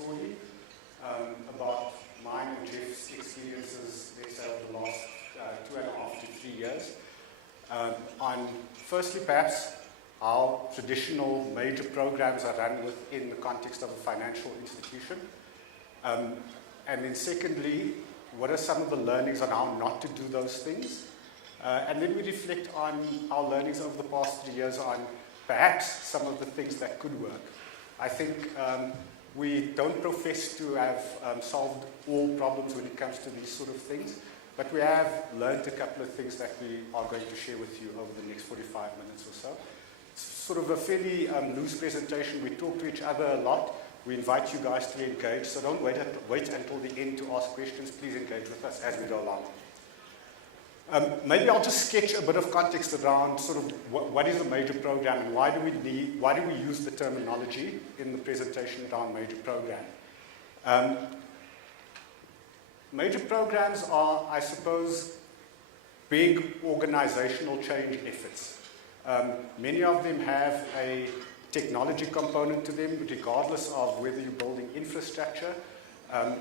story about mine and Jeff's experiences, let's say, over the last 2.5 to 3 years. On firstly, perhaps, how traditional major programs are run within the context of a financial institution. And then secondly, what are some of the learnings on how not to do those things? And then we reflect on our learnings over the past 3 years on perhaps some of the things that could work. I think we don't profess to have solved all problems when it comes to these sort of things, but we have learned a couple of things that we are going to share with you over the next 45 minutes or so. It's sort of a fairly loose presentation. We talk to each other a lot. We invite you guys to engage, so don't wait until the end to ask questions. Please engage with us as we go along. Maybe I'll just sketch a bit of context around sort of what is a major program and why do we use the terminology in the presentation around major program. Major programs are, I suppose, big organizational change efforts. Many of them have a technology component to them, regardless of whether you're building infrastructure.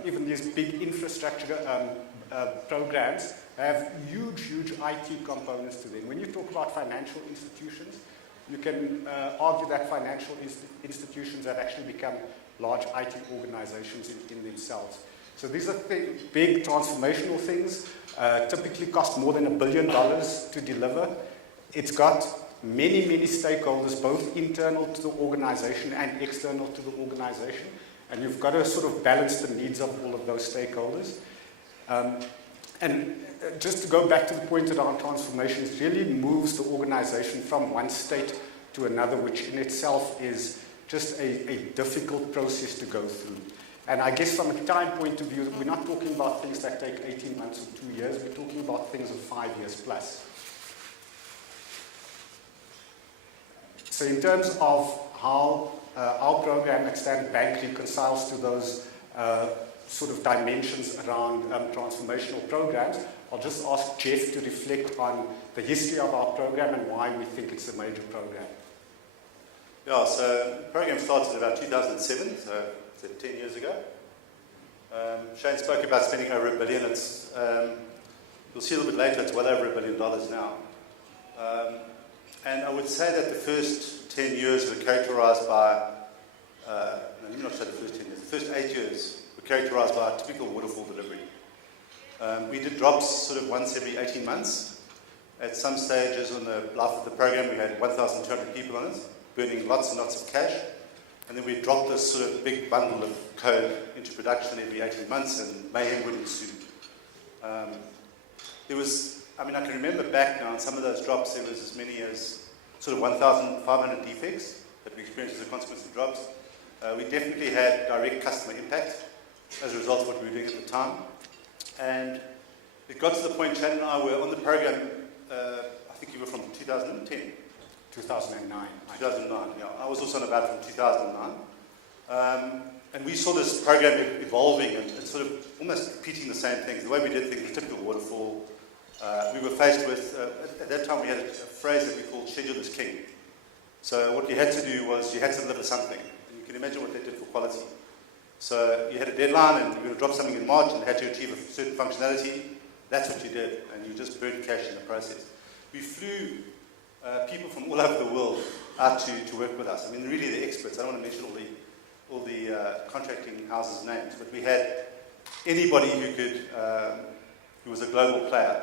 Even these big infrastructure programs have huge IT components to them. When you talk about financial institutions, you can argue that financial institutions have actually become large IT organizations in themselves. So these are big transformational things, typically cost more than $1 billion to deliver. It's got many stakeholders, both internal to the organization and external to the organization. And you've got to sort of balance the needs of all of those stakeholders. And just to go back to the point around transformation, it really moves the organization from one state to another, which in itself is just a difficult process to go through. And I guess from a time point of view, we're not talking about things that take 18 months or 2 years. We're talking about things of 5 years plus. So in terms of how our program at Standard Bank reconciles to those sort of dimensions around transformational programs, I'll just ask Jeff to reflect on the history of our program and why we think it's a major program. Yeah, so the program started about 2007, so 10 years ago. Shane spoke about spending over $1 billion. It's, you'll see a little bit later, it's well over $1 billion now. And I would say that the first 10 years were characterized by, let me not say the first 10 years, the first 8 years were characterized by a typical waterfall delivery. We did drops sort of once every 18 months. At some stages on the life of the program, we had 1,200 people on it, burning lots and lots of cash. And then we dropped this sort of big bundle of code into production every 18 months, and mayhem would ensue. There was, I mean, I can remember back now, on some of those drops, there was as many as sort of 1,500 defects that we experienced as a consequence of drops. We definitely had direct customer impact as a result of what we were doing at the time. And it got to the point, Shane and I were on the program, I think you were from 2010. 2009. 2009, yeah. I was also on about from 2009. And we saw this program evolving and sort of almost repeating the same things. The way we did things was typical waterfall. We were faced with, at that time we had a phrase that we called schedule is king. So what you had to do was you had to deliver something. And you can imagine what that did for quality. So you had a deadline and you were going to drop something in March and had to achieve a certain functionality. That's what you did. And you just burned cash in the process. We flew people from all over the world out to work with us. I mean, really the experts. I don't want to mention all the contracting houses' names, but we had anybody who was a global player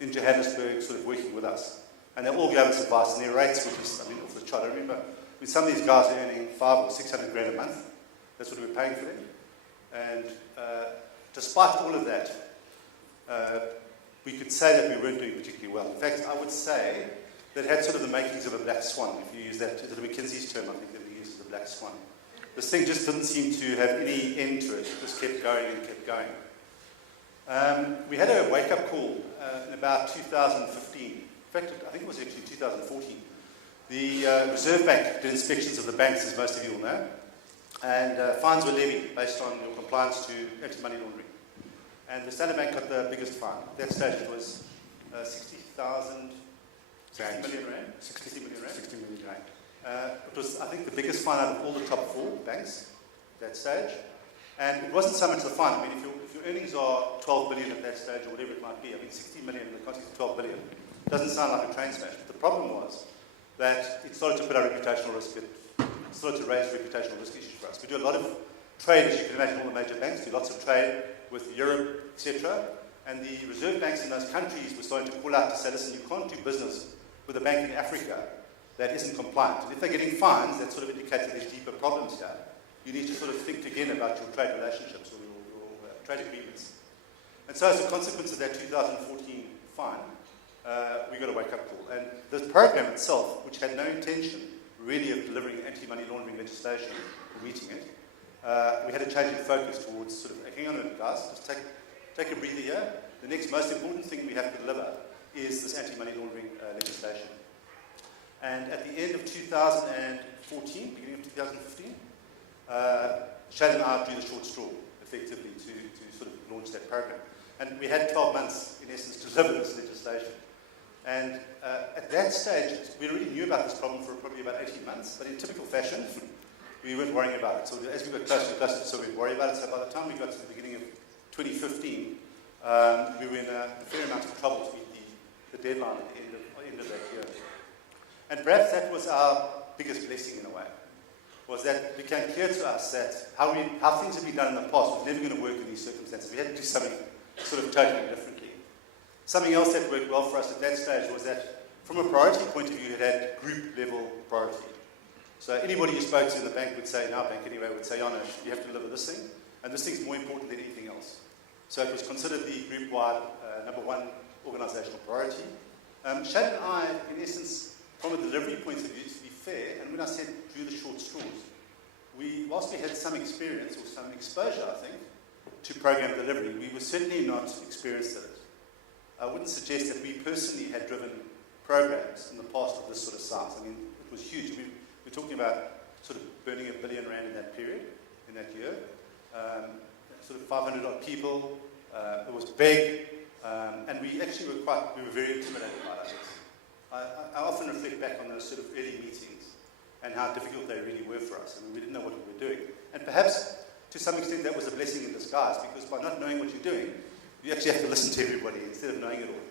in Johannesburg sort of working with us. And they all gave us advice, and their rates were just, I mean, off the chart. I remember some of these guys are earning 500 or 600 grand a month. That's what we were paying for them. And despite all of that, we could say that we weren't doing particularly well. In fact, I would say that it had sort of the makings of a black swan. If you use that, is it McKinsey's term, I think that we use the black swan. This thing just didn't seem to have any end to it. It just kept going and kept going. We had a wake-up call in about 2015. In fact, I think it was actually 2014. The Reserve Bank did inspections of the banks, as most of you will know, and fines were levied based on your compliance to anti-money laundering. And the Standard Bank got the biggest fine. At that stage it was 60 million rand. 60 million rand. It was, I think, the biggest fine out of all the top 4 banks at that stage. And it wasn't so much the fine. I mean, if your earnings are 12 billion at that stage, or whatever it might be, I mean, 60 million in the context of 12 billion doesn't sound like a train smash. But the problem was that it started to put our reputational risk, it started to raise reputational risk issues for us. We do a lot of trade, as you can imagine, all the major banks do lots of trade with Europe, etc. And the reserve banks in those countries were starting to call out to say, listen, you can't do business with a bank in Africa that isn't compliant. And if they're getting fines, that sort of indicates that there's deeper problems here. You need to sort of think again about your trade relationships or your trade agreements. And so as a consequence of that 2014 fine, we got a wake-up call. And the program itself, which had no intention really of delivering anti-money laundering legislation or meeting it, we had a change in focus towards sort of, hang on a minute, guys, just take a breather here. The next most important thing we have to deliver is this anti-money laundering legislation. And at the end of 2014, beginning of 2015, Shane and I drew the short straw, effectively, to sort of launch that program. And we had 12 months, in essence, to deliver this legislation. And at that stage, we already knew about this problem for probably about 18 months, but in typical fashion, we weren't worrying about it. So as we got closer and closer, so we'd worry about it. So by the time we got to the beginning of 2015, we were in a fair amount of trouble to meet the deadline at the end of that year. And perhaps that was our biggest blessing in a way, was that it became clear to us that how things had been done in the past was never going to work in these circumstances. We had to do something sort of totally differently. Something else that worked well for us at that stage was that from a priority point of view, it had group level priority. So anybody you spoke to in the bank would say, in our bank anyway, would say, oh no, you have to deliver this thing, and this thing's more important than anything else. So it was considered the group-wide number one organisational priority. Shane and I, in essence, from a delivery point of view, to be fair, and when I said drew the short straws, whilst we had some experience or some exposure, I think, to program delivery, we were certainly not experienced at it. I wouldn't suggest that we personally had driven programs in the past of this sort of size. I mean, it was huge. We're talking about sort of burning R1 billion in that period, in that year. Sort of 500 odd people. It was big, and we actually were very intimidated by that. I often reflect back on those sort of early meetings and how difficult they really were for us. I mean, we didn't know what we were doing. And perhaps, to some extent, that was a blessing in disguise, because by not knowing what you're doing, you actually have to listen to everybody instead of knowing it all.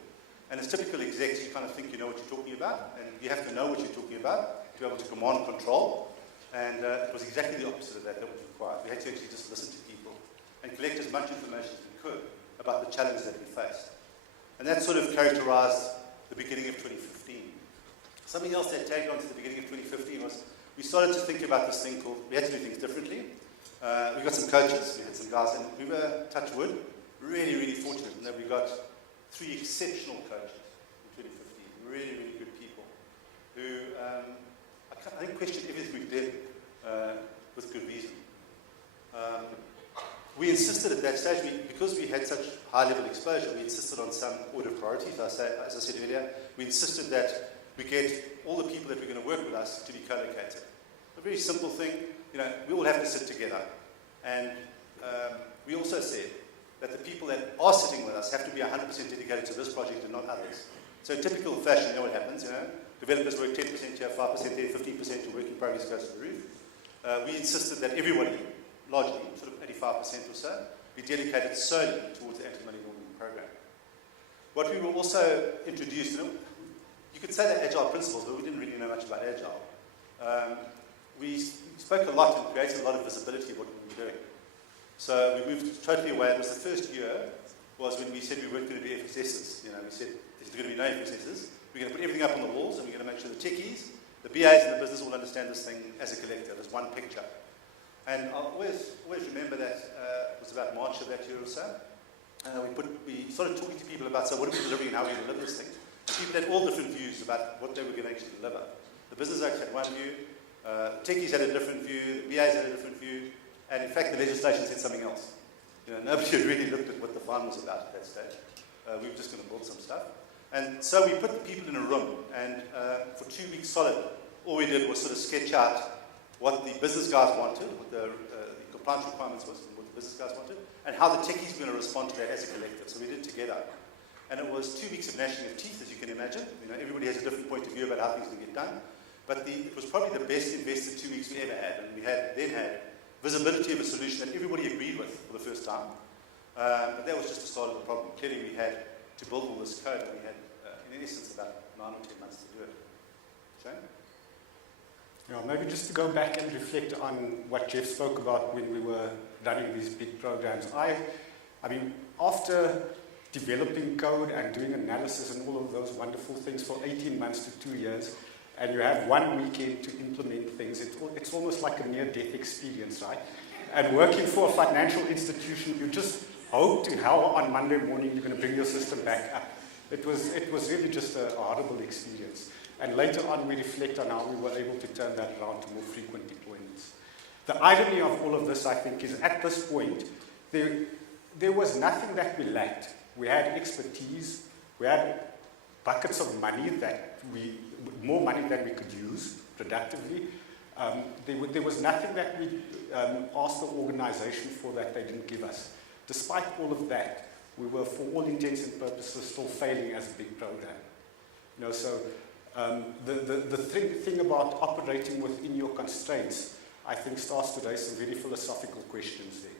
And as typical execs, you kind of think you know what you're talking about, and you have to know what you're talking about to be able to command control. And it was exactly the opposite of that was required. We had to actually just listen to people and collect as much information as we could about the challenges that we faced. And that sort of characterized the beginning of 2015. Something else that tagged on to the beginning of 2015 was we started to think about this thing called, we had to do things differently. We got some coaches, we had some guys, and we were, touch wood, really, really fortunate in that we got 3 exceptional coaches in 2015, really, really good people who I think questioned everything we did with good reason. We insisted at that stage, because we had such high-level exposure, we insisted on some order of priorities. As I said earlier, we insisted that we get all the people that were going to work with us to be co-located. A very simple thing, we all have to sit together. And we also said that the people that are sitting with us have to be 100% dedicated to this project and not others. So in typical fashion, you know what happens, developers work 10% here, 5% there, 15% to work in progress goes to the roof. We insisted that everybody, largely, sort of 85% or so, be dedicated solely towards the anti-money laundering program. What we were also introduced, you could say they're Agile principles, but we didn't really know much about Agile. We spoke a lot and created a lot of visibility of what we were doing. So we moved totally away. It was the first year was when we said we weren't going to do FSSs. We said there's going to be no FSSs. We're going to put everything up on the walls, and we're going to make sure the techies, the BAs and the business all understand this thing as a collective, as one picture. And I'll always remember that it was about March of that year or so. We started talking to people about, so what are we delivering and how are we going to deliver this thing? And people had all different views about what they were going to actually deliver. The business owners had one view, the techies had a different view, the BAs had a different view, and in fact the legislation said something else. Nobody had really looked at what the fine was about at that stage. We were just going to build some stuff. And so we put the people in a room, and for 2 weeks solid, all we did was sort of sketch out what the business guys wanted, what the compliance requirements was, what the business guys wanted, and how the techies were going to respond to that as a collective. So we did it together. And it was 2 weeks of gnashing of teeth, as you can imagine. Everybody has a different point of view about how things can get done. But it was probably the best invested 2 weeks we ever had. And we then had visibility of a solution that everybody agreed with for the first time. But that was just the start of the problem. Clearly, we had to build all this code, and we had, in essence, about 9 or 10 months to do it. Shane? Yeah, maybe just to go back and reflect on what Jeff spoke about when we were running these big programs. I mean, after developing code and doing analysis and all of those wonderful things for 18 months to 2 years, and you have 1 weekend to implement things, it's almost like a near-death experience, right? And working for a financial institution, you just hope to hell on Monday morning you're going to bring your system back up. It was really just a horrible experience. And later on, we reflect on how we were able to turn that around to more frequent deployments. The irony of all of this, I think, is at this point, there was nothing that we lacked. We had expertise, we had buckets of money more money than we could use productively. There was nothing that we asked the organization for that they didn't give us. Despite all of that, we were, for all intents and purposes, still failing as a big program. So the thing about operating within your constraints, I think, starts to raise some very philosophical questions there.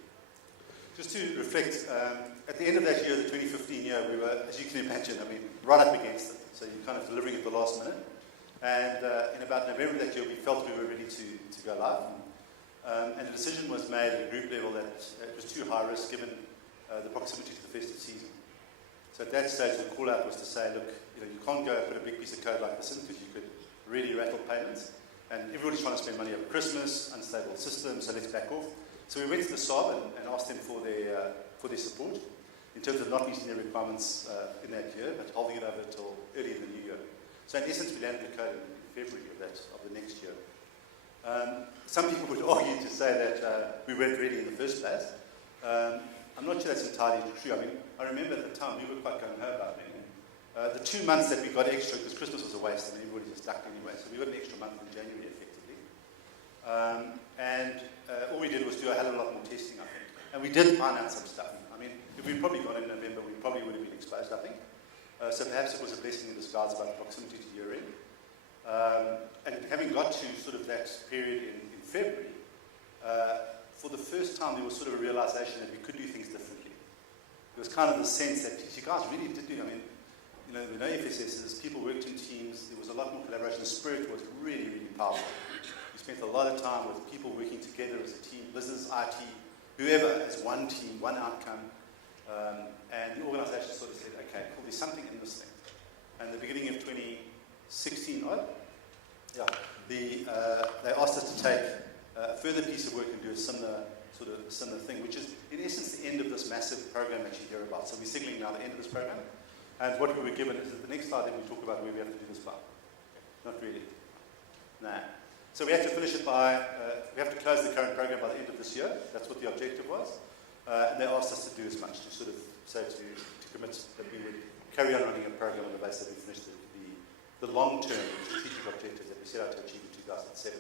Just to reflect, at the end of that year, the 2015 year, we were, as you can imagine, right up against it. So you're kind of delivering at the last minute. And in about November that year, we felt we were ready to go live. And the decision was made at a group level that it was too high risk given the proximity to the festive season. So at that stage, the call out was to say, look, you can't go put a big piece of code like this in because you could really rattle payments. And everybody's trying to spend money over Christmas, unstable system, so let's back off. So we went to the SOB and asked them for their support in terms of not meeting their requirements in that year, but holding it over until early in the new year. So in essence, we landed the code in February of the next year. Some people would argue to say that we weren't ready in the first place. I'm not sure that's entirely true. I remember at the time we were quite gung-ho about it. The 2 months that we got extra, because Christmas was a waste and everybody just ducked anyway, so we got an extra month in January effectively. All we did was do a hell of a lot more testing, I think. And we did find out some stuff. If we'd probably gone in November, we probably would have been exposed, I think. So perhaps it was a blessing in disguise about the proximity to year end. And having got to sort of that period in February, for the first time there was sort of a realization that we could do things differently. There was kind of the sense that you guys really did do, we know FSSs, people worked in teams, there was a lot more collaboration, the spirit was really, really powerful. We spent a lot of time with people working together as a team, business, IT, whoever, as one team, one outcome. And the organisation sort of said, okay, cool, there's something in this thing. And the beginning of 2016, they asked us to take a further piece of work and do a similar thing, which is, in essence, the end of this massive program that you hear about. So we're signaling now the end of this program. And what we were given is that the next slide that we talk about where we have to do this by. Not really. No. So we have to finish it by, we have to close the current program by the end of this year. That's what the objective was. And they asked us to do as much, to sort of say to commit that we would carry on running a program on the basis that we finished the long-term strategic objectives that we set out to achieve in 2007.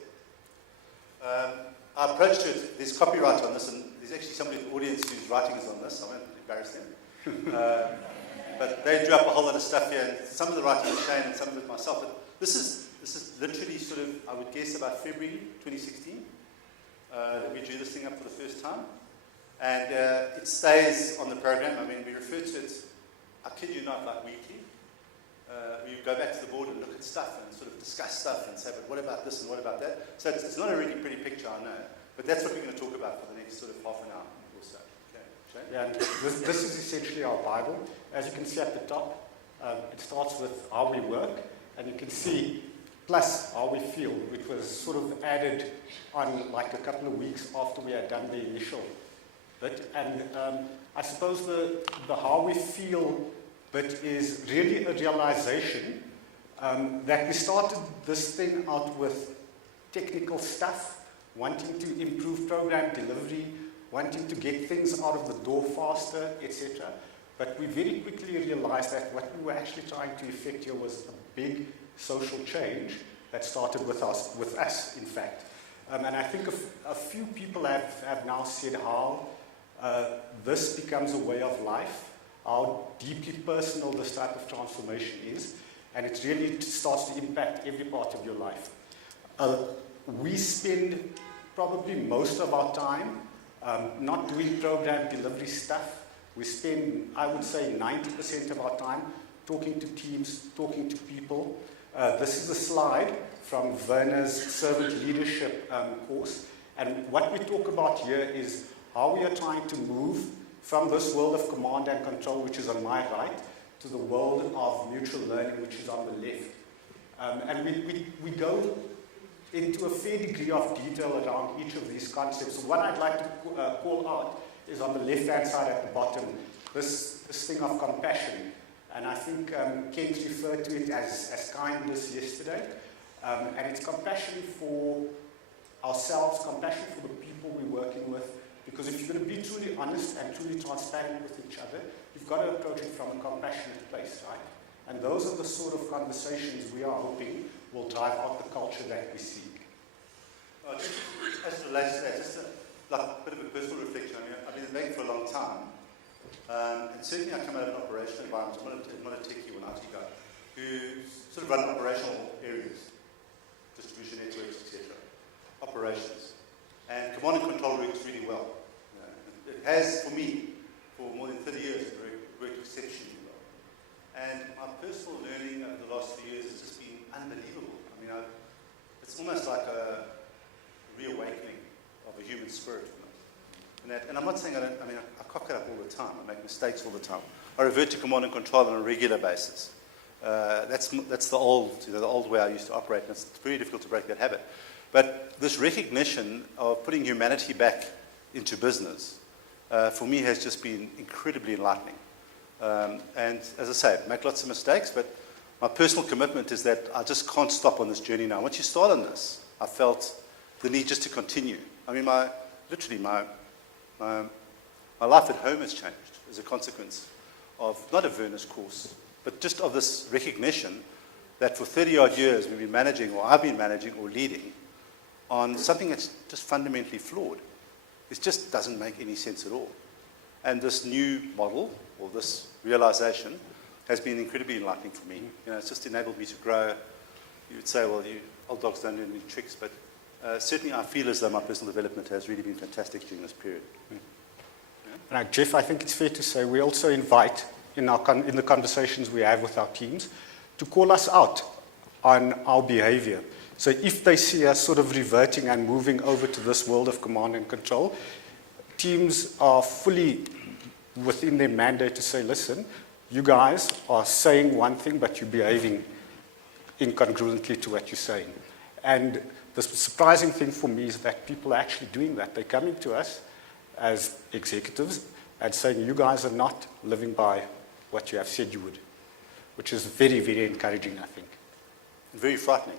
Our approach to it, there's copyright on this, and there's actually somebody in the audience whose writing is on this. I won't embarrass them. But they drew up a whole lot of stuff here, and some of the writing is Shane and some of it myself. But this is literally sort of, I would guess, about February 2016 that we drew this thing up for the first time. And it stays on the program. We refer to it, I kid you not, like weekly. We go back to the board and look at stuff and sort of discuss stuff and say, but what about this and what about that? So it's not a really pretty picture, I know. But that's what we're going to talk about for the next sort of half an hour or so. Okay, Shane? Yeah, and this is essentially our Bible. As you can see at the top, it starts with how we work, and you can see plus how we feel, which was sort of added on like a couple of weeks after we had done the initial bit. And I suppose the how we feel bit is really a realization that we started this thing out with technical stuff, wanting to improve program delivery, wanting to get things out of the door faster, etc. But we very quickly realized that what we were actually trying to effect here was a big social change that started with us, in fact. And I think a few people have now said how this becomes a way of life, how deeply personal this type of transformation is, and it really starts to impact every part of your life. We spend probably most of our time not doing program delivery stuff. We spend, I would say, 90% of our time talking to teams, talking to people. This is a slide from Werner's servant leadership course. And what we talk about here is how we are trying to move from this world of command and control, which is on my right, to the world of mutual learning, which is on the left. And we go into a fair degree of detail around each of these concepts. So what I'd like to call out is on the left-hand side at the bottom, this thing of compassion. And I think Kent referred to it as kindness yesterday. And it's compassion for ourselves, compassion for the people we're working with. Because if you're going to be truly honest and truly transparent with each other, you've got to approach it from a compassionate place, right? And those are the sort of conversations we are hoping will drive out the culture that we seek. As it relates to that, just like a bit of a personal reflection. I mean, I've been in the bank for a long time, and certainly I come out of an operational environment. I'm not a techie or an IT guy, who sort of run operational areas, distribution networks, etc. Operations. And command and control works really well. It has, for me, for more than 30 years, it worked exceptionally well. And my personal learning over the last few years has just been unbelievable. I mean, it's almost like a reawakening of a human spirit. And I'm not saying I cock it up all the time. I make mistakes all the time. I revert to command and control on a regular basis. That's the old way I used to operate, and it's very difficult to break that habit. But this recognition of putting humanity back into business, for me, has just been incredibly enlightening. And as I say, I make lots of mistakes, but my personal commitment is that I just can't stop on this journey now. Once you start on this, I felt the need just to continue. I mean, my life at home has changed as a consequence of not a Werner's course, but just of this recognition that for 30-odd years we've been managing, or I've been managing or leading, on something that's just fundamentally flawed. It just doesn't make any sense at all. And this new model, or this realization, has been incredibly enlightening for me. You know, it's just enabled me to grow. You would say, well, you old dogs don't do any tricks, but certainly I feel as though my personal development has really been fantastic during this period. Now, Jeff, I think it's fair to say we also invite, in the conversations we have with our teams, to call us out on our behavior. So if they see us sort of reverting and moving over to this world of command and control, teams are fully within their mandate to say, listen, you guys are saying one thing, but you're behaving incongruently to what you're saying. And the surprising thing for me is that people are actually doing that. They're coming to us as executives and saying, you guys are not living by what you have said you would, which is very, very encouraging, I think. Very frightening.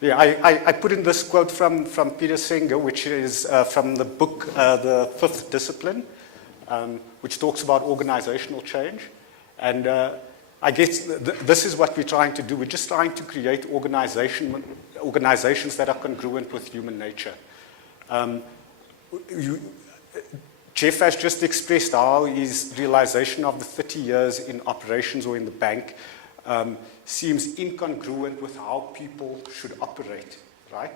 Yeah, I put in this quote from Peter Singer, which is from the book, The Fifth Discipline, which talks about organizational change. And I guess this is what we're trying to do. We're just trying to create organizations that are congruent with human nature. Jeff has just expressed how his realization of the 30 years in operations or in the bank seems incongruent with how people should operate, right?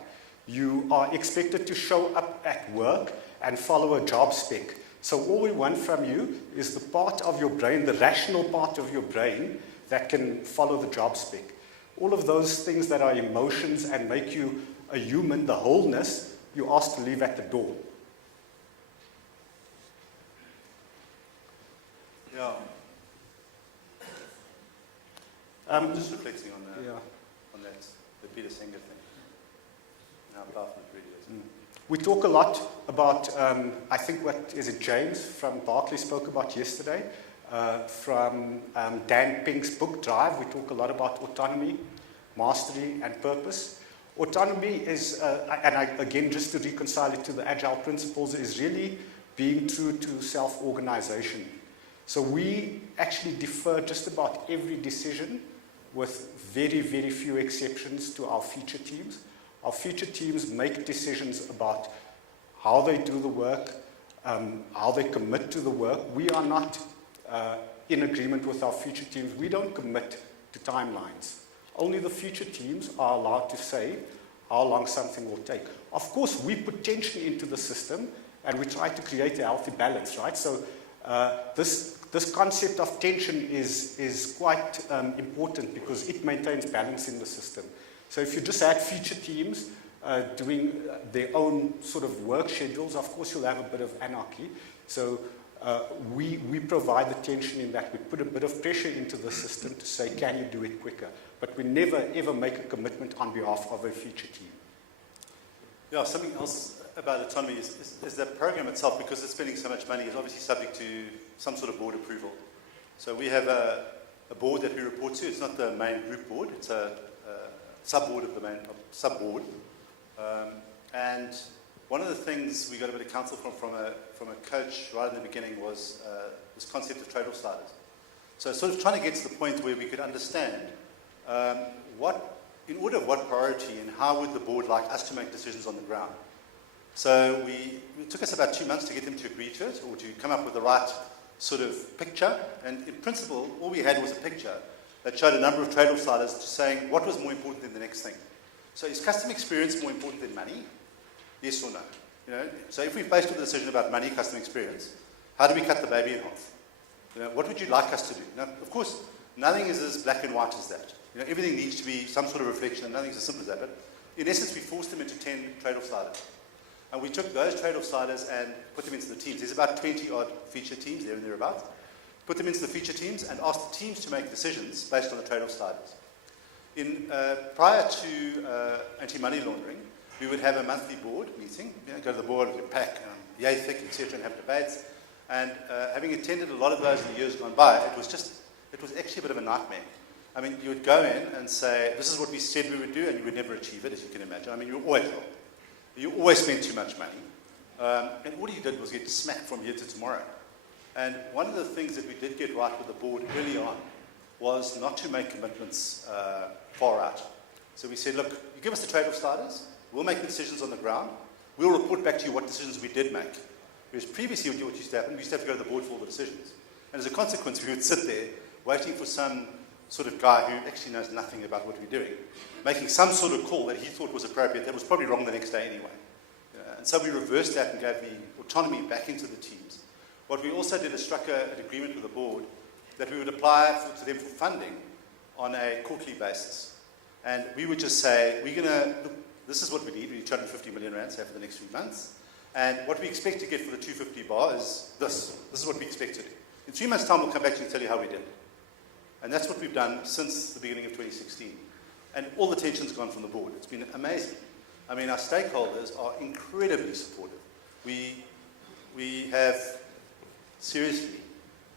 You are expected to show up at work and follow a job spec. So all we want from you is the part of your brain, the rational part of your brain, that can follow the job spec. All of those things that are emotions and make you a human, the wholeness, you're asked to leave at the door. Yeah. I'm just reflecting on that, the Peter Singer thing, and how powerful it really is. We talk a lot about, I think James from Barclay spoke about yesterday, from Dan Pink's book, Drive. We talk a lot about autonomy, mastery, and purpose. Autonomy is, again, just to reconcile it to the Agile principles, is really being true to self-organization. So we actually defer just about every decision, with very, very few exceptions, to our feature teams. Our feature teams make decisions about how they do the work, how they commit to the work. We are not in agreement with our feature teams. We don't commit to timelines. only the future teams are allowed to say how long something will take. Of course, we put tension into the system, and we try to create a healthy balance, right? So this concept of tension is quite important because it maintains balance in the system. So if you just had future teams doing their own sort of work schedules, of course you'll have a bit of anarchy. So we provide the tension in that we put a bit of pressure into the system to say, can you do it quicker? But we never ever make a commitment on behalf of a future team. Yeah, something else about autonomy is the program itself, because it's spending so much money, is obviously subject to some sort of board approval. So we have a board that we report to. It's not the main group board. It's a sub-board of the main sub-board. And one of the things we got a bit of counsel from a coach right in the beginning was this concept of trade-off sliders. So sort of trying to get to the point where we could understand in order of what priority and how would the board like us to make decisions on the ground. So it took us about 2 months to get them to agree to it, or to come up with the right sort of picture. And in principle, all we had was a picture that showed a number of trade-off sliders to saying what was more important than the next thing. So is customer experience more important than money? Yes or no? You know, so if we're faced with a decision about money, customer experience, how do we cut the baby in half? You know, what would you like us to do? Now, of course, nothing is as black and white as that. You know, everything needs to be some sort of reflection, and nothing's as simple as that. But in essence, we forced them into 10 trade-off sliders. And we took those trade-off sliders and put them into the teams. There's about 20-odd feature teams, there and thereabouts. Put them into the feature teams and asked the teams to make decisions based on the trade-off sliders. Prior to anti-money laundering, we would have a monthly board meeting. You know, go to the board with a pack, yay thick, etc., and have debates. And having attended a lot of those in the years gone by, it was actually a bit of a nightmare. I mean, you would go in and say, this is what we said we would do, and you would never achieve it, as you can imagine. I mean, you were always wrong. You always spent too much money. And all you did was get smacked from here to tomorrow. And one of the things that we did get right with the board early on was not to make commitments far out. So we said, look, you give us the trade-off sliders, we'll make the decisions on the ground, we'll report back to you what decisions we did make. Whereas previously what used to happen, we used to have to go to the board for all the decisions. And as a consequence, we would sit there waiting for some sort of guy who actually knows nothing about what we're doing, making some sort of call that he thought was appropriate that was probably wrong the next day anyway. And so we reversed that and gave the autonomy back into the teams. What we also did is struck an agreement with the board that we would apply to them for funding on a quarterly basis. And we would just say, we're going to, look, this is what we need. We need 250 million rand, say, for the next few months. And what we expect to get for the 250 bar is this. This is what we expect to do. In 3 months' time, we'll come back to you and tell you how we did. And that's what we've done since the beginning of 2016. And all the tension's gone from the board. It's been amazing. I mean, our stakeholders are incredibly supportive. We have seriously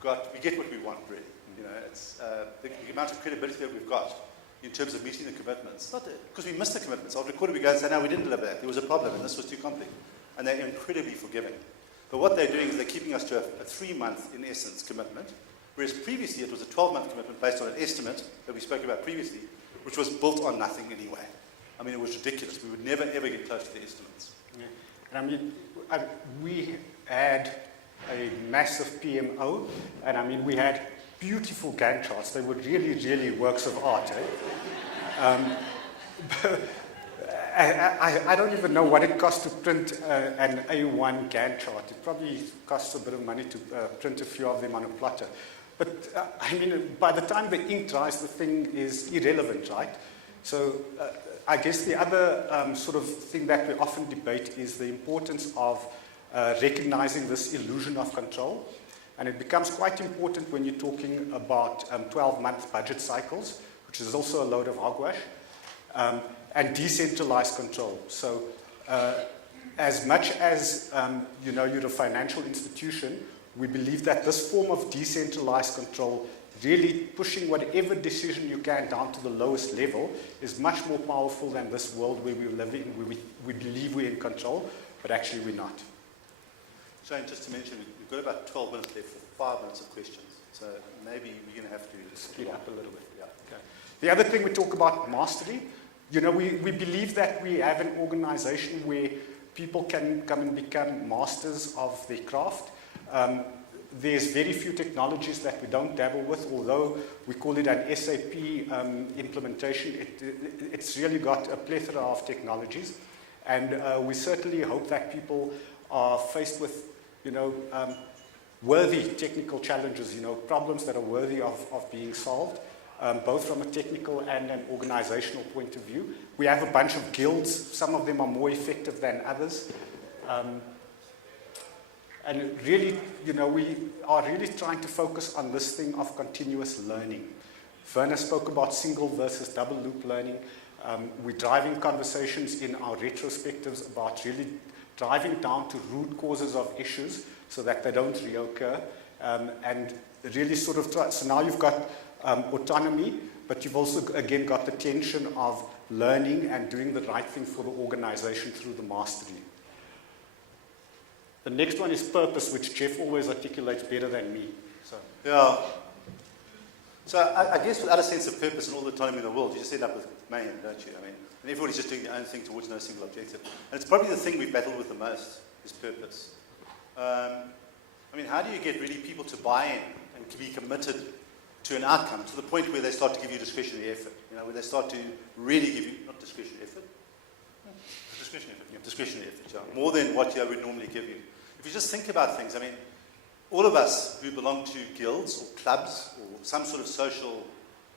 we get what we want, really. You know, it's the amount of credibility that we've got in terms of meeting the commitments. Not because we missed the commitments. After a quarter, we go and say, no, we didn't deliver that. There was a problem, and this was too complex. And they're incredibly forgiving. But what they're doing is they're keeping us to a 3-month, in essence, commitment. Whereas previously it was a 12-month commitment based on an estimate that we spoke about previously, which was built on nothing anyway. I mean, it was ridiculous. We would never, ever get close to the estimates. Yeah. And I mean, we had a massive PMO, and I mean, we had beautiful Gantt charts. They were really, really works of art. I don't even know what it costs to print an A1 Gantt chart. It probably costs a bit of money to print a few of them on a plotter. But, I mean, by the time the ink dries, the thing is irrelevant, right? So I guess the other sort of thing that we often debate is the importance of recognizing this illusion of control. And it becomes quite important when you're talking about 12-month budget cycles, which is also a load of hogwash, and decentralized control. So as much as you're a financial institution, we believe that this form of decentralized control, really pushing whatever decision you can down to the lowest level, is much more powerful than this world where we live in, where we believe we're in control, but actually we're not. Shane, just to mention, we've got about 12 minutes left for 5 minutes of questions. So maybe we're going to have to speed up a little bit. Yeah. Okay. The other thing we talk about mastery. You know, we believe that we have an organization where people can come and become masters of their craft. there's very few technologies that we don't dabble with, although we call it an SAP implementation. It's really got a plethora of technologies, and we certainly hope that people are faced with, worthy technical challenges, problems that are worthy of being solved, both from a technical and an organizational point of view. We have a bunch of guilds. Some of them are more effective than others. And really, we are really trying to focus on this thing of continuous learning. Werner spoke about single versus double loop learning. We're driving conversations in our retrospectives about really driving down to root causes of issues so that they don't reoccur. And really sort of try. So now you've got autonomy, but you've also, again, got the tension of learning and doing the right thing for the organization through the mastery. The next one is purpose, which Jeff always articulates better than me. Yeah. So I guess without a sense of purpose and all the autonomy in the world, you just end up with mayhem, don't you? I mean, and everybody's just doing their own thing towards no single objective. And it's probably the thing we've battled with the most, is purpose. How do you get really people to buy in and to be committed to an outcome to the point where they start to give you discretionary effort? Where they start to really give you, not discretionary effort, discretionary effort, yeah, more than what I would normally give you. If you just think about things, all of us who belong to guilds or clubs or some sort of social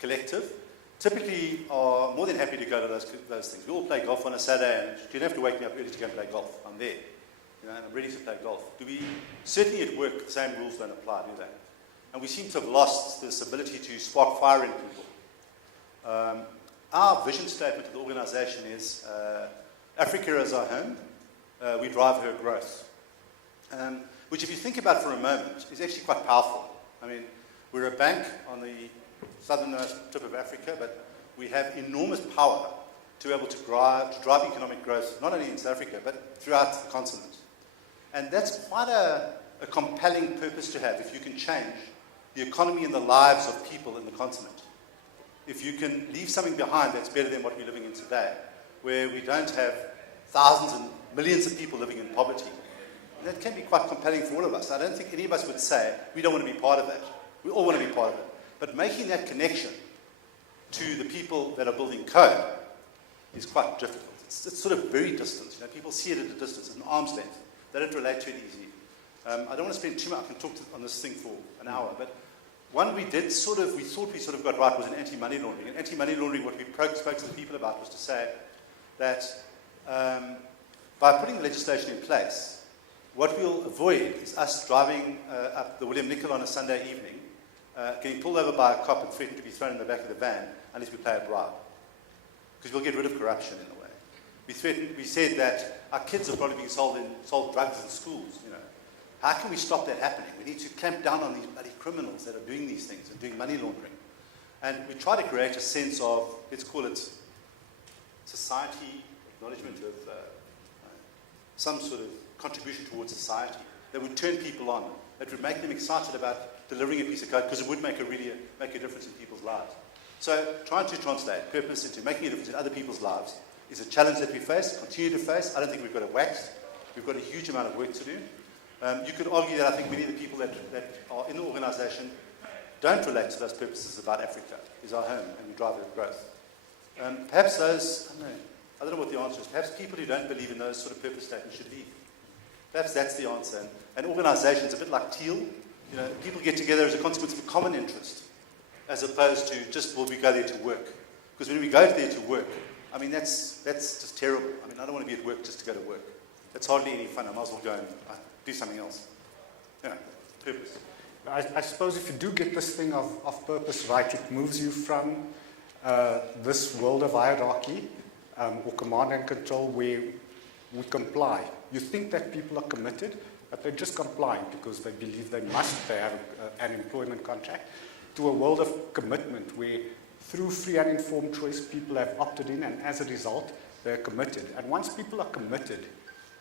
collective typically are more than happy to go to those things. We all play golf on a Saturday, and you don't have to wake me up early to go and play golf. I'm there. And I'm ready to play golf. Certainly at work, the same rules don't apply, do they? And we seem to have lost this ability to spark fire in people. Our vision statement of the organization is Africa is our home. We drive her growth. Which, if you think about for a moment, is actually quite powerful. We're a bank on the southernmost tip of Africa, but we have enormous power to be able to drive economic growth, not only in South Africa, but throughout the continent. And that's quite a compelling purpose to have if you can change the economy and the lives of people in the continent. If you can leave something behind that's better than what we're living in today, where we don't have thousands and millions of people living in poverty. And that can be quite compelling for all of us. I don't think any of us would say we don't want to be part of that. We all want to be part of it. But making that connection to the people that are building code is quite difficult. It's sort of very distant. People see it at a distance, at an arm's length. They don't relate to it easily. I don't want to spend too much. I can talk on this thing for an hour, but one we thought we got right was an anti-money laundering. And anti-money laundering, what we spoke to the people about was to say that by putting the legislation in place, what we'll avoid is us driving up the William Nicol on a Sunday evening, getting pulled over by a cop and threatened to be thrown in the back of the van unless we pay a bribe. Because we'll get rid of corruption in a way. We said that our kids are probably being sold drugs in schools. How can we stop that happening? We need to clamp down on these bloody criminals that are doing these things and doing money laundering. And we try to create a sense of, let's call it society, acknowledgement of some sort of contribution towards society that would turn people on, that would make them excited about delivering a piece of code because it would make a difference in people's lives. So trying to translate purpose into making a difference in other people's lives is a challenge that we face, continue to face. I don't think we've got it waxed. We've got a huge amount of work to do. You could argue that I think many of the people that are in the organization don't relate to those purposes about Africa is our home and we drive it growth. Perhaps those, I don't know what the answer is. Perhaps people who don't believe in those sort of purpose statements should leave. Perhaps that's the answer. And organizations, a bit like Teal, people get together as a consequence of a common interest, as opposed to just, well, we go there to work. Because when we go there to work, that's just terrible. I don't want to be at work just to go to work. That's hardly any fun. I might as well go and do something else. Purpose. I suppose if you do get this thing of purpose right, it moves you from this world of hierarchy or command and control where we comply. You think that people are committed, but they're just complying because they believe they have an employment contract, to a world of commitment where through free and informed choice people have opted in, and as a result they're committed. And once people are committed,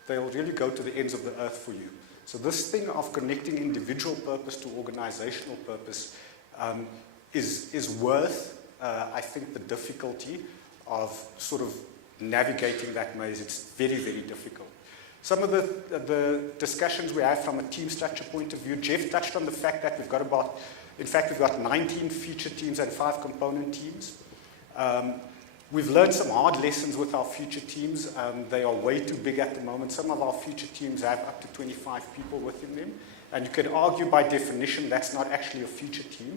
they'll really go to the ends of the earth for you. So this thing of connecting individual purpose to organizational purpose is worth, I think, the difficulty of sort of navigating that maze. It's very, very difficult. Some of the discussions we have from a team structure point of view, Jeff touched on the fact that we've got 19 feature teams and 5 component teams. We've learned some hard lessons with our feature teams. They are way too big at the moment. Some of our feature teams have up to 25 people within them. And you could argue by definition that's not actually a feature team.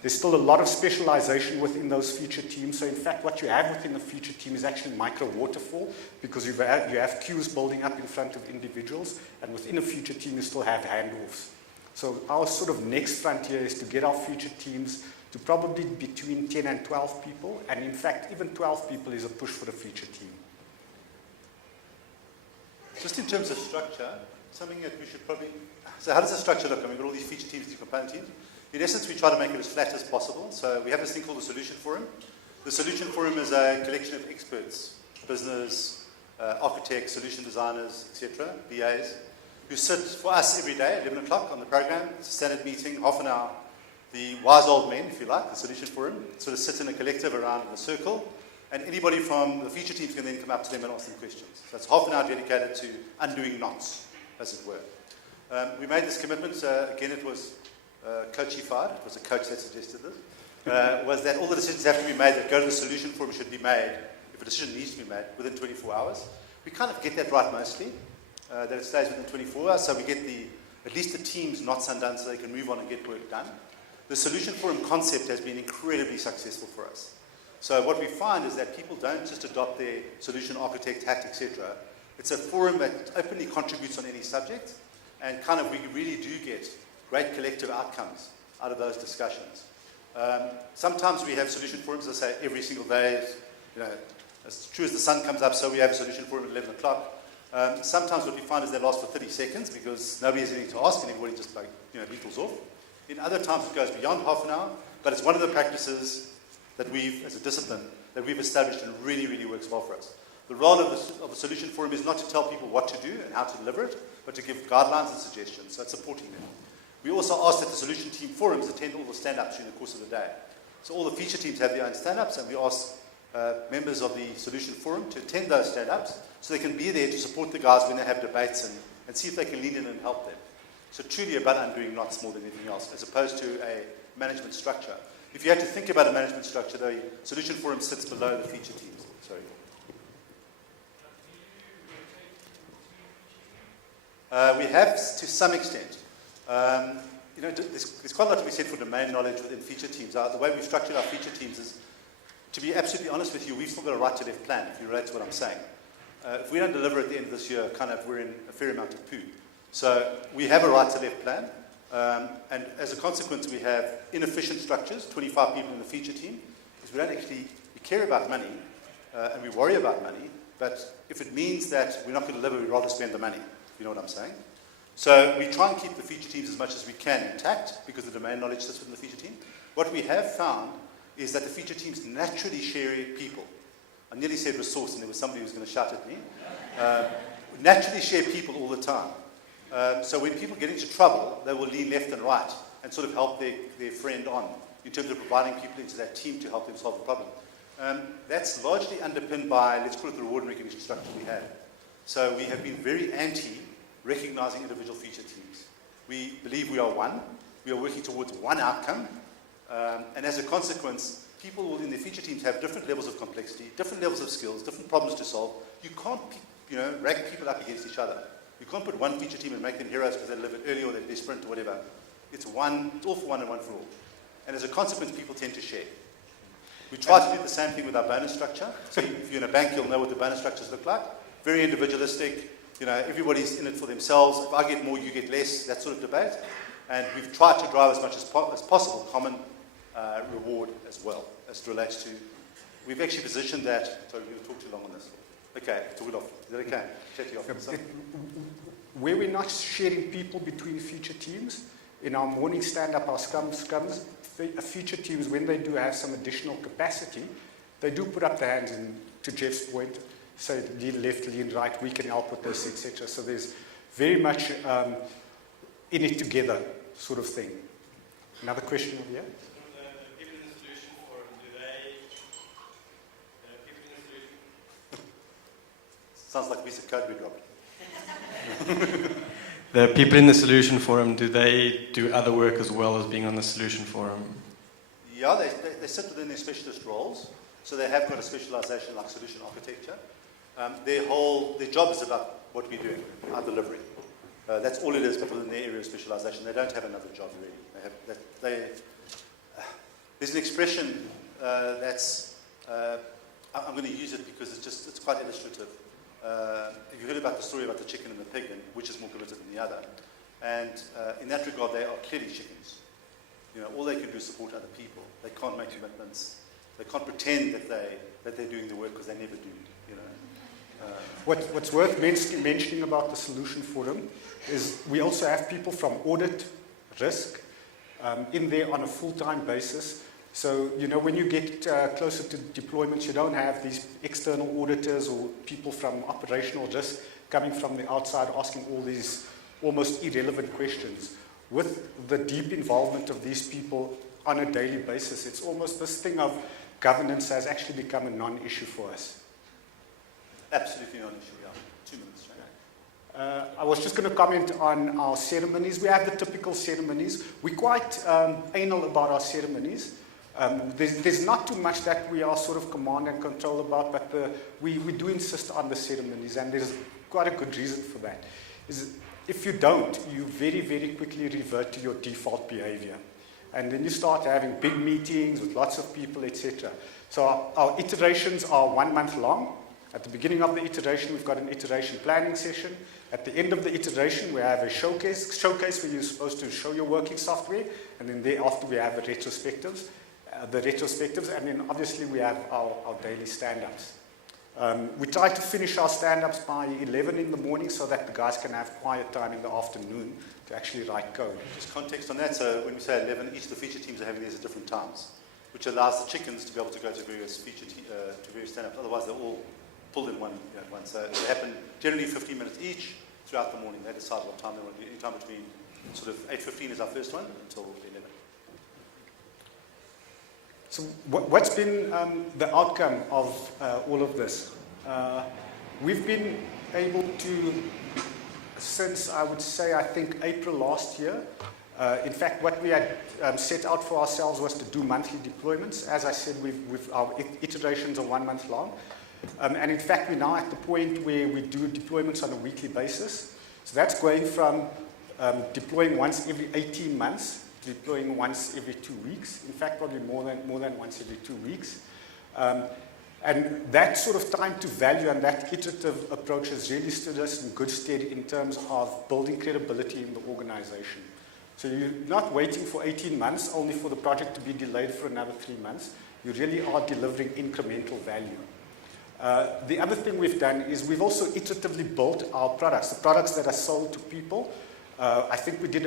There's still a lot of specialization within those feature teams. So in fact, what you have within the feature team is actually micro waterfall, because you have queues building up in front of individuals, and within a feature team you still have handoffs. So our sort of next frontier is to get our feature teams to probably between 10 and 12 people, and in fact even 12 people is a push for the feature team. Just in terms of structure, something that we should probably... So how does the structure look? I mean, we've got all these feature teams, these component teams. In essence, we try to make it as flat as possible. So we have this thing called the Solution Forum. The Solution Forum is a collection of experts, business, architects, solution designers, etc., BAs, who sit for us every day at 11 o'clock on the program. It's a standard meeting, half an hour. The wise old men, if you like, the Solution Forum, sort of sit in a collective around in a circle, and anybody from the feature teams can then come up to them and ask them questions. So it's half an hour dedicated to undoing knots, as it were. We made this commitment, again it was coachified, it was a coach that suggested this, was that all the decisions have to be made that go to the Solution Forum should be made, if a decision needs to be made, within 24 hours. We kind of get that right mostly, that it stays within 24 hours, so we get at least the teams knots undone so they can move on and get work done. The Solution Forum concept has been incredibly successful for us. So what we find is that people don't just adopt their solution architect hat, etc. It's a forum that openly contributes on any subject, and kind of we really do get great collective outcomes out of those discussions. Sometimes we have solution forums that say every single day, as true as the sun comes up, so we have a solution forum at 11 o'clock. Sometimes what we find is they last for 30 seconds because nobody has anything to ask and everybody just beetles off. In other times it goes beyond half an hour, but it's one of the practices that we've, as a discipline, that we've established and really, really works well for us. The role of a solution forum is not to tell people what to do and how to deliver it, but to give guidelines and suggestions, so it's supporting them. We also ask that the solution team forums attend all the stand-ups during the course of the day. So all the feature teams have their own stand-ups, and we ask members of the solution forum to attend those stand-ups so they can be there to support the guys when they have debates and see if they can lean in and help them. So truly about undoing knots more than anything else, as opposed to a management structure. If you had to think about a management structure, the solution forum sits below the feature teams. Sorry. We have to some extent. There's quite a lot to be said for domain knowledge within feature teams. The way we've structured our feature teams is, to be absolutely honest with you, we've still got a right to left plan, if you relate to what I'm saying. If we don't deliver at the end of this year, we're in a fair amount of poo. So we have a right to left plan, and as a consequence we have inefficient structures, 25 people in the feature team, because we care about money, and we worry about money, but if it means that we're not going to deliver, we'd rather spend the money. You know what I'm saying? So we try and keep the feature teams as much as we can intact, because the domain knowledge sits within the feature team. What we have found is that the feature teams naturally share people. I nearly said resource, and there was somebody who was going to shout at me. Naturally share people all the time. So when people get into trouble, they will lean left and right and sort of help their friend on in terms of providing people into that team to help them solve the problem. That's largely underpinned by, let's call it the reward and recognition structure we have. So we have been very anti-recognizing individual feature teams. We believe we are one. We are working towards one outcome. And as a consequence, people within their feature teams have different levels of complexity, different levels of skills, different problems to solve. You can't rag people up against each other. You can't put one feature team and make them heroes because they delivered early or they're sprint or whatever. It's all for one and one for all. And as a consequence, people tend to share. We try to do the same thing with our bonus structure. So if you're in a bank, you'll know what the bonus structures look like. Very individualistic. Everybody's in it for themselves. If I get more, you get less, that sort of debate. And we've tried to drive as much as possible common reward as well, as it relates to. We've actually positioned that. Sorry, we're going to talk too long on this. Okay, talk it off. Is that okay? Check it off. Where we're not sharing people between feature teams, in our morning stand-up, our scums, feature teams, when they do have some additional capacity, they do put up their hands, and to Jeff's point, say lean left, lean right, we can help with this, etc. So there's very much in it together sort of thing. Another question over here? People in the solution forum, do they, people in the solution? Sounds like a piece of code we dropped. The people in the solution forum, do they do other work as well as being on the solution forum? Yeah, they sit within their specialist roles, so they have got a specialization like solution architecture. Their job is about what we're doing, our delivery. That's all it is, but within their area of specialization. They don't have another job really. There's an expression I'm going to use it because it's quite illustrative. Have you heard about the story about the chicken and the pig and which is more committed than the other? And in that regard, they are clearly chickens. All they can do is support other people. They can't make commitments. They can't pretend that they're doing the work because they never do. What's worth mentioning about the Solution Forum is we also have people from audit, risk, in there on a full-time basis. So, when you get closer to deployments, you don't have these external auditors or people from operational risk coming from the outside asking all these almost irrelevant questions. With the deep involvement of these people on a daily basis, it's almost this thing of governance has actually become a non-issue for us. Absolutely non-issue, yeah. 2 minutes, right? I was just going to comment on our ceremonies. We have the typical ceremonies. We're quite anal about our ceremonies. There's not too much that we are sort of command and control about, but we do insist on the ceremonies, and there's quite a good reason for that. If you don't, you very, very quickly revert to your default behavior. And then you start having big meetings with lots of people, etc. So our iterations are 1 month long. At the beginning of the iteration, we've got an iteration planning session. At the end of the iteration, we have a showcase where you're supposed to show your working software. And then thereafter, we have the retrospectives, and then obviously we have our daily stand-ups. We try to finish our stand-ups by 11 in the morning so that the guys can have quiet time in the afternoon to actually write code. Just context on that, so when we say 11, each of the feature teams are having these at different times, which allows the chickens to be able to go to various to various stand-ups. Otherwise, they're all pulled in one. So they happen generally 15 minutes each throughout the morning. They decide what time they want to do. Any time between sort of 8:15 is our first one until 11. So what's been the outcome of all of this? We've been able to, since I would say I think April last year, in fact what we had set out for ourselves was to do monthly deployments. As I said, our iterations are 1 month long. And in fact we're now at the point where we do deployments on a weekly basis. So that's going from deploying once every 18 months deploying once every 2 weeks. In fact, probably more than once every 2 weeks. And that sort of time to value and that iterative approach has really stood us in good stead in terms of building credibility in the organization. So you're not waiting for 18 months only for the project to be delayed for another 3 months. You really are delivering incremental value. The other thing we've done is we've also iteratively built our products, the products that are sold to people. I think we did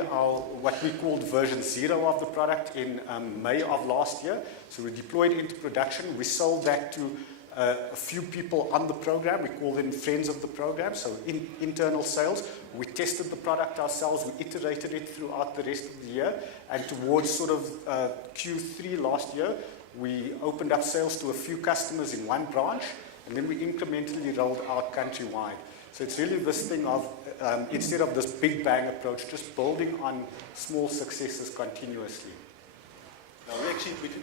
what we called version 0 of the product in May of last year. So we deployed it into production. We sold that to a few people on the program. We call them friends of the program, so internal sales. We tested the product ourselves. We iterated it throughout the rest of the year. And towards sort of Q3 last year, we opened up sales to a few customers in one branch, and then we incrementally rolled out countrywide. So it's really this thing of, instead of this big bang approach, just building on small successes continuously. Now,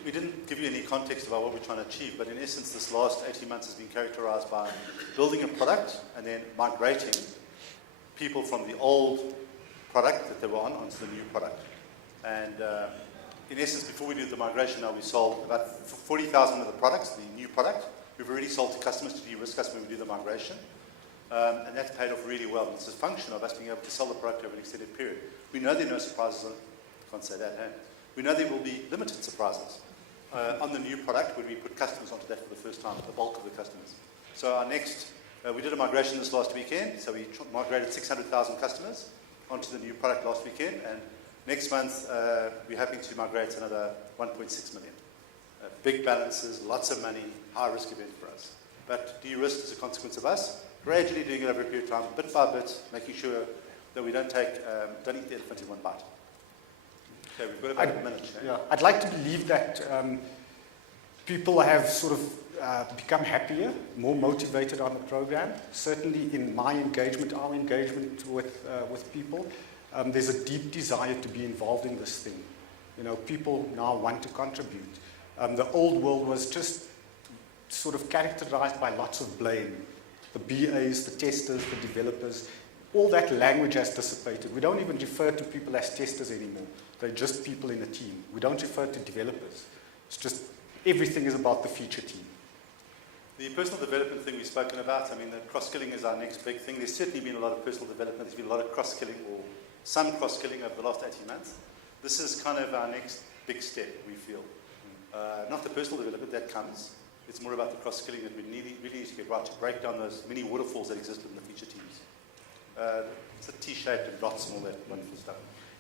we didn't give you any context about what we're trying to achieve, but in essence, this last 18 months has been characterized by building a product and then migrating people from the old product that they were on onto the new product. And in essence, before we did the migration, now we sold about 40,000 of the products, the new product. We've already sold to customers, to de-risk us when we do the migration. And that's paid off really well. It's a function of us being able to sell the product over an extended period. We know there are no surprises on it. Can't say that, hey? We know there will be limited surprises on the new product when we put customers onto that for the first time, the bulk of the customers. So our next, we did a migration this last weekend. So we migrated 600,000 customers onto the new product last weekend. And next month, we're hoping to migrate another 1.6 million. Big balances, lots of money, high-risk event for us. But de-risk is a consequence of us gradually doing it over a period of time, bit by bit, making sure that we don't eat the elephant in one bite. Okay, we've got about a minute. Yeah, I'd like to believe that people have sort of become happier, more motivated on the program. Certainly in my engagement, our engagement with people, there's a deep desire to be involved in this thing. You know, people now want to contribute. The old world was just sort of characterized by lots of blame. The BAs, the testers, the developers, all that language has dissipated. We don't even refer to people as testers anymore. They're just people in a team. We don't refer to developers. It's just everything is about the feature team. The personal development thing we've spoken about, I mean, the cross-skilling is our next big thing. There's certainly been a lot of personal development. There's been a lot of cross-skilling, or some cross-skilling over the last 18 months. This is kind of our next big step, we feel. Not the personal development, that comes. It's more about the cross-skilling that we really need to get right to break down those many waterfalls that exist within the feature teams. It's a T-shaped and lots and all that wonderful stuff.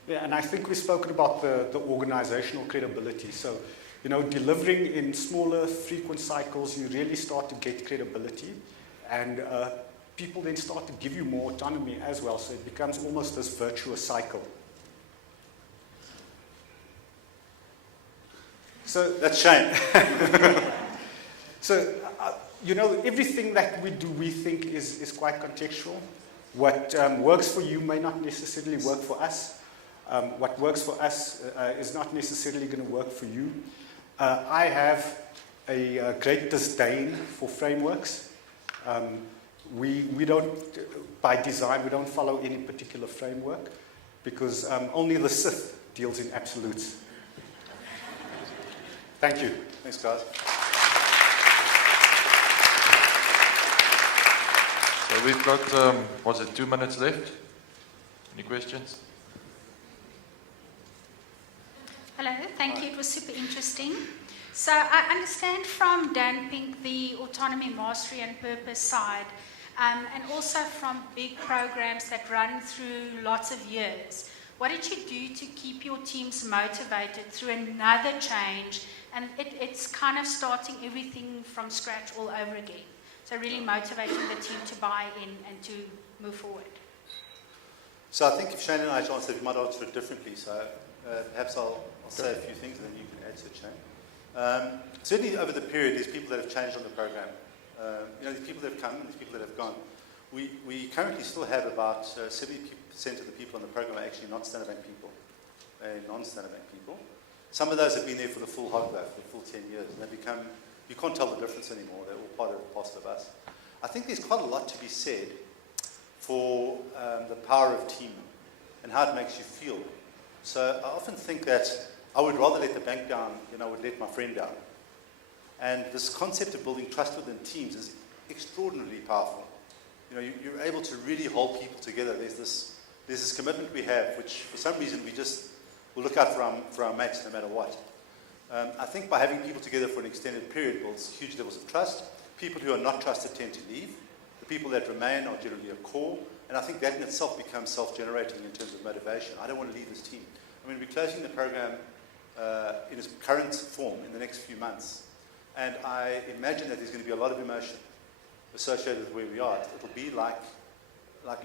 Yeah, and I think we've spoken about the organizational credibility. So, you know, delivering in smaller, frequent cycles, you really start to get credibility. And people then start to give you more autonomy as well. So it becomes almost this virtuous cycle. So that's Shane. So, you know, everything that we do, we think is quite contextual. What works for you may not necessarily work for us. What works for us is not necessarily going to work for you. I have a great disdain for frameworks. We don't, by design, we don't follow any particular framework because only the Sith deals in absolutes. Thank you. Thanks, guys. So we've got, what's it, 2 minutes left? Any questions? Hello, thank you. It was super interesting. So I understand from Dan Pink the autonomy, mastery and purpose side, and also from big programs that run through lots of years. What did you do to keep your teams motivated through another change? And it's kind of starting everything from scratch all over again. So really motivating the team to buy in and to move forward. So I think if Shane and I answered, we might answer it differently. So perhaps I'll say a few things and then you can add to it, Shane. Certainly over the period, there's people that have changed on the program. You know, there's people that have come and there's people that have gone. We currently still have about 70% of the people on the program are actually not Standard Bank people, non-Standard Bank people. Some of those have been there for the full hog though, for the full 10 years, and they become, you can't tell the difference anymore. They're all part of the parcel of us. I think there's quite a lot to be said for the power of team and how it makes you feel. So I often think that I would rather let the bank down than I would let my friend down. And this concept of building trust within teams is extraordinarily powerful. You know, you're able to really hold people together. There's this commitment we have, which for some reason we just will look out for our mates no matter what. I think by having people together for an extended period builds huge levels of trust. People who are not trusted tend to leave. The people that remain are generally a core. And I think that in itself becomes self-generating in terms of motivation. I don't want to leave this team. I mean, we're closing the program in its current form in the next few months. And I imagine that there's going to be a lot of emotion associated with where we are. It'll be like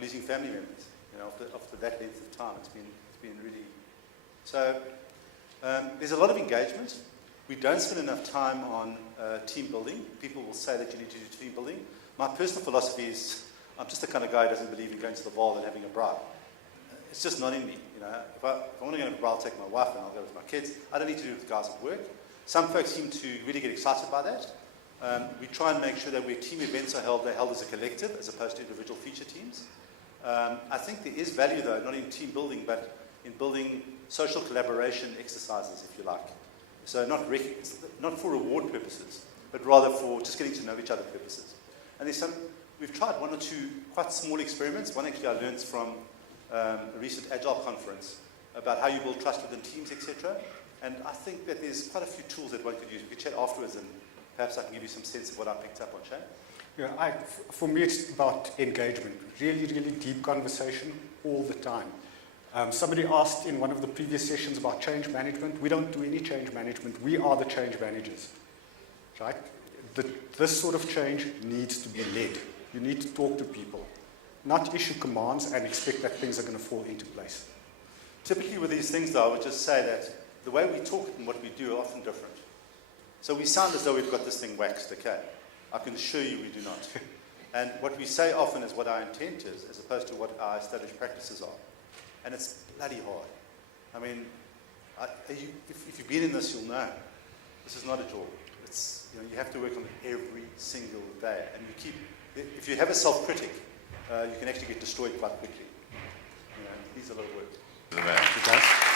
losing family members, you know, after that length of time. It's been really... So there's a lot of engagement. We don't spend enough time on team building. People will say that you need to do team building. My personal philosophy is I'm just the kind of guy who doesn't believe in going to the bar and having a braai. It's just not in me. You know, if I want to go to the bar, I'll take my wife and I'll go with my kids. I don't need to do it with guys at work. Some folks seem to really get excited by that. We try and make sure that where team events are held, they're held as a collective as opposed to individual feature teams. I think there is value, though, not in team building, but in building social collaboration exercises, if you like. So not for reward purposes, but rather for just getting to know each other purposes. And we've tried one or two quite small experiments. One actually I learned from a recent Agile conference about how you build trust within teams, etc. And I think that there's quite a few tools that one could use. We could chat afterwards and perhaps I can give you some sense of what I picked up on, Shane. Yeah, for me it's about engagement. Really, really deep conversation all the time. Somebody asked in one of the previous sessions about change management. We don't do any change management. We are the change managers, right? This sort of change needs to be led. You need to talk to people, not issue commands and expect that things are going to fall into place. Typically with these things, though, I would just say that the way we talk and what we do are often different. So we sound as though we've got this thing waxed, okay? I can assure you we do not. And what we say often is what our intent is, as opposed to what our established practices are. And it's bloody hard. I mean, if you've been in this, you'll know. This is not a job. It's, you have to work on it every single day. And if you have a self-critic, you can actually get destroyed quite quickly. These are a lot of work. The man. It does.